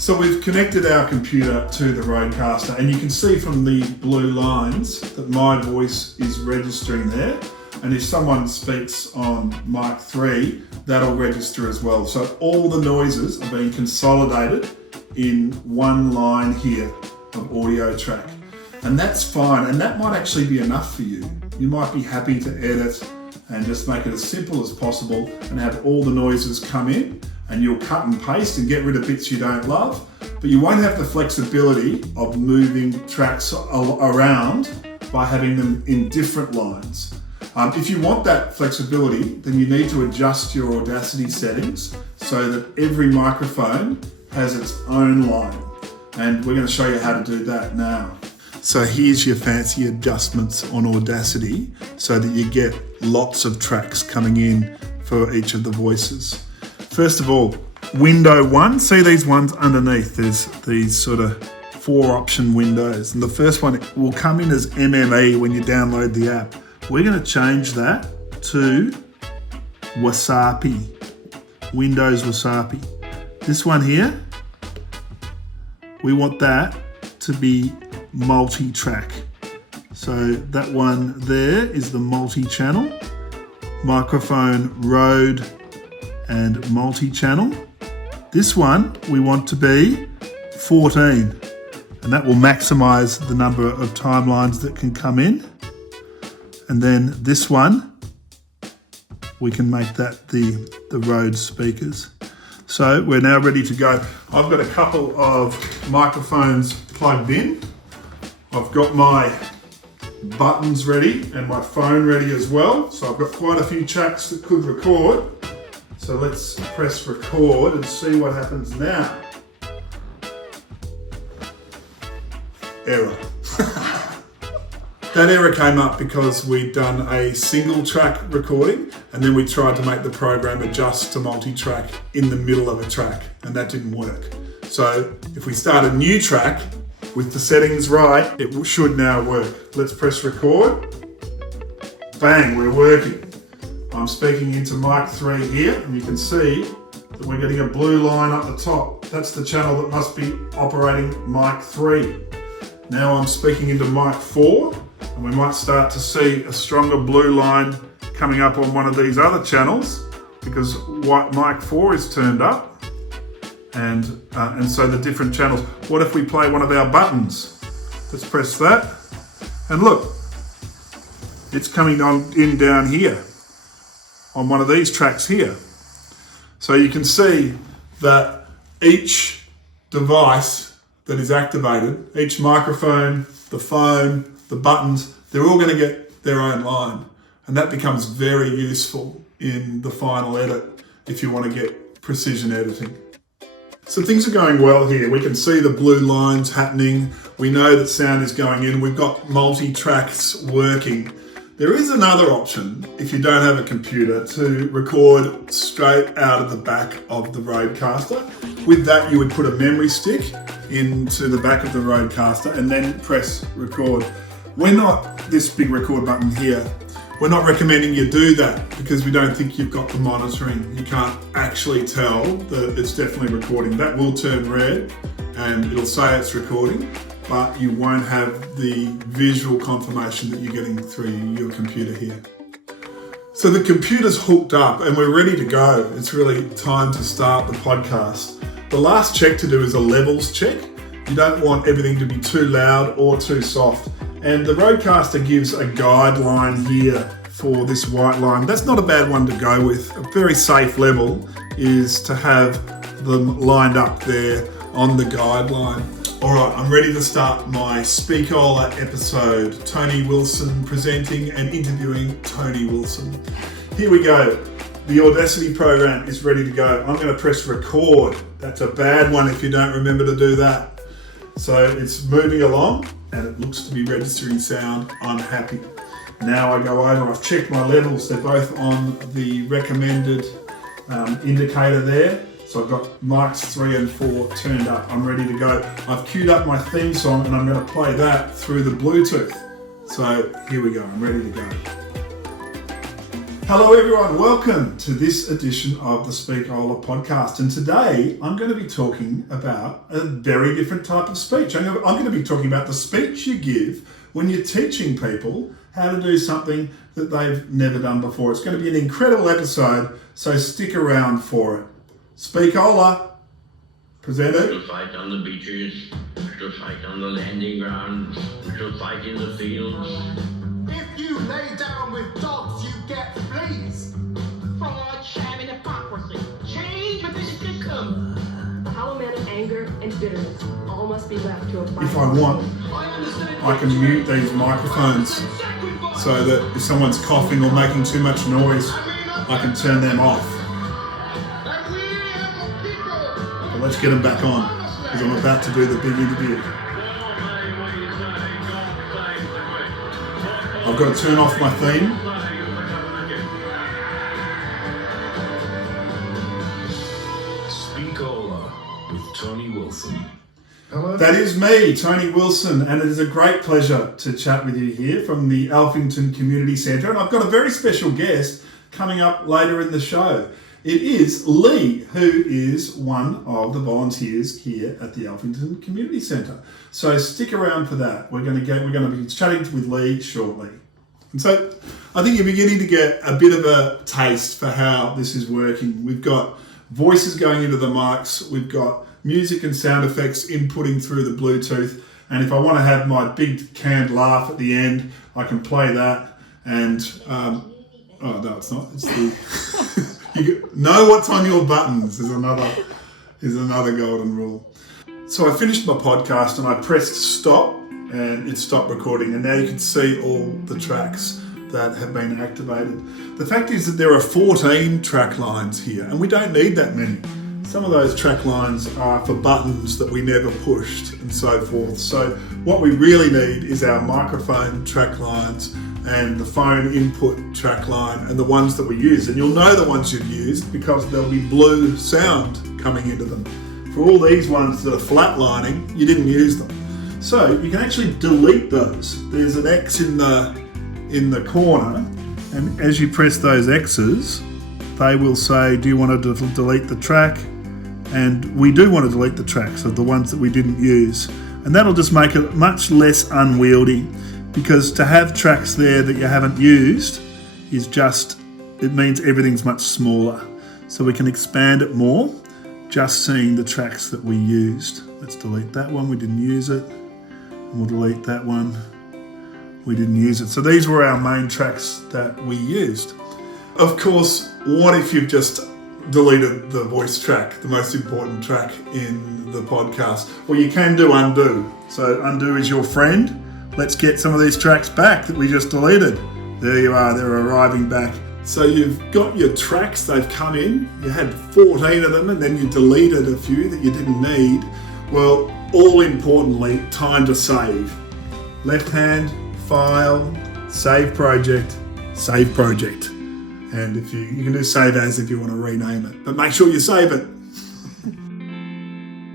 So we've connected our computer to the RODECaster, and you can see from the blue lines that my voice is registering there. And if someone speaks on mic 3, that'll register as well. So all the noises are being consolidated in one line here of audio track. And that's fine, and that might actually be enough for you. You might be happy to edit and just make it as simple as possible and have all the noises come in, and you'll cut and paste and get rid of bits you don't love, but you won't have the flexibility of moving tracks around by having them in different lines. If you want that flexibility, then you need to adjust your Audacity settings so that every microphone has its own line. And we're going to show you how to do that now. So here's your fancy adjustments on Audacity so that you get lots of tracks coming in for each of the voices. First of all, window 1, see these ones underneath, there's these sort of 4 option windows. And the first one will come in as MME when you download the app. We're going to change that to Wasapi, Windows Wasapi. This one here, we want that to be multi-track. So that one there is the multi-channel, microphone, Rode, and multi-channel. This one we want to be 14, and that will maximize the number of timelines that can come in. And then this one, we can make that the Rode speakers. So we're now ready to go. I've got a couple of microphones plugged in. I've got my buttons ready and my phone ready as well. So I've got quite a few tracks that could record. So let's press record and see what happens now. Error. That error came up because we'd done a single track recording, and then we tried to make the program adjust to multi-track in the middle of a track, and that didn't work. So if we start a new track with the settings right, it should now work. Let's press record. Bang, we're working. I'm speaking into mic 3 here, and you can see that we're getting a blue line up the top. That's the channel that must be operating mic 3. Now I'm speaking into mic 4, and we might start to see a stronger blue line coming up on one of these other channels because mic 4 is turned up. And so the different channels. What if we play one of our buttons? Let's press that, and look, it's coming on in down here on one of these tracks here. So you can see that each device that is activated, each microphone, the phone, the buttons, they're all going to get their own line, and that becomes very useful in the final edit if you want to get precision editing. So things are going well here. We can see the blue lines happening. We know that sound is going in. We've got multi-tracks working. There is another option, if you don't have a computer, to record straight out of the back of the RODECaster. With that, you would put a memory stick into the back of the RODECaster and then press record. We're not, this big record button here, we're not recommending you do that because we don't think you've got the monitoring. You can't actually tell that it's definitely recording. That will turn red and it'll say it's recording, but you won't have the visual confirmation that you're getting through your computer here. So the computer's hooked up and we're ready to go. It's really time to start the podcast. The last check to do is a levels check. You don't want everything to be too loud or too soft. And the RODECaster gives a guideline here for this white line. That's not a bad one to go with. A very safe level is to have them lined up there on the guideline. All right, I'm ready to start my Speakola episode. Tony Wilson presenting and interviewing Tony Wilson. Here we go. The Audacity program is ready to go. I'm going to press record. That's a bad one if you don't remember to do that. So it's moving along and it looks to be registering sound. I'm happy. Now I go over, I've checked my levels. They're both on the recommended indicator there. So I've got mics 3 and 4 turned up. I'm ready to go. I've queued up my theme song and I'm going to play that through the Bluetooth. So here we go, I'm ready to go. Hello everyone, welcome to this edition of the Speakola podcast. And today I'm going to be talking about a very different type of speech. I'm going to be talking about the speech you give when you're teaching people how to do something that they've never done before. It's going to be an incredible episode, so stick around for it. Speakola, presented. We shall fight on the beaches, we shall fight on the landing grounds, we shall fight in the fields. If you lay down with dogs, you get fleas. Fraud, sham, and hypocrisy. Change within the system. The hollow man of anger and bitterness. All must be left to a If I want, I can mute these microphones so that if someone's coughing or making too much noise, I can turn them off. But let's get them back on, because I'm about to do the big interview. I've got to turn off my theme. Speakola with Tony Wilson. Hello. That is me, Tony Wilson, and it is a great pleasure to chat with you here from the Alphington Community Centre. And I've got a very special guest coming up later in the show. It is Lee, who is one of the volunteers here at the Alphington Community Centre. So stick around for that. We're going to be chatting with Lee shortly. And so I think you're beginning to get a bit of a taste for how this is working. We've got voices going into the mics. We've got music and sound effects inputting through the Bluetooth. And if I want to have my big canned laugh at the end, I can play that. And, oh no, it's not. It's the... You know what's on your buttons is another golden rule. So I finished my podcast and I pressed stop and it stopped recording, and now you can see all the tracks that have been activated. The fact is that there are 14 track lines here, and we don't need that many. Some of those track lines are for buttons that we never pushed and so forth. So what we really need is our microphone track lines and the phone input track line and the ones that we use. And you'll know the ones you've used because there'll be blue sound coming into them. For all these ones that are flatlining, you didn't use them. So you can actually delete those. There's an X in the corner, and as you press those X's, they will say, do you want to delete the track? And we do want to delete the tracks of the ones that we didn't use. And that'll just make it much less unwieldy, because to have tracks there that you haven't used is it means everything's much smaller. So we can expand it more, just seeing the tracks that we used. Let's delete that one, we didn't use it. And we'll delete that one, we didn't use it. So these were our main tracks that we used. Of course, what if you've just deleted the voice track, the most important track in the podcast? Well, you can do undo. So undo is your friend. Let's get some of these tracks back that we just deleted. There you are, they're arriving back. So you've got your tracks, they've come in. You had 14 of them and then you deleted a few that you didn't need. Well, all importantly, time to save. Left hand, file, save project, save project. And if you can do save as if you want to rename it. But make sure you save it.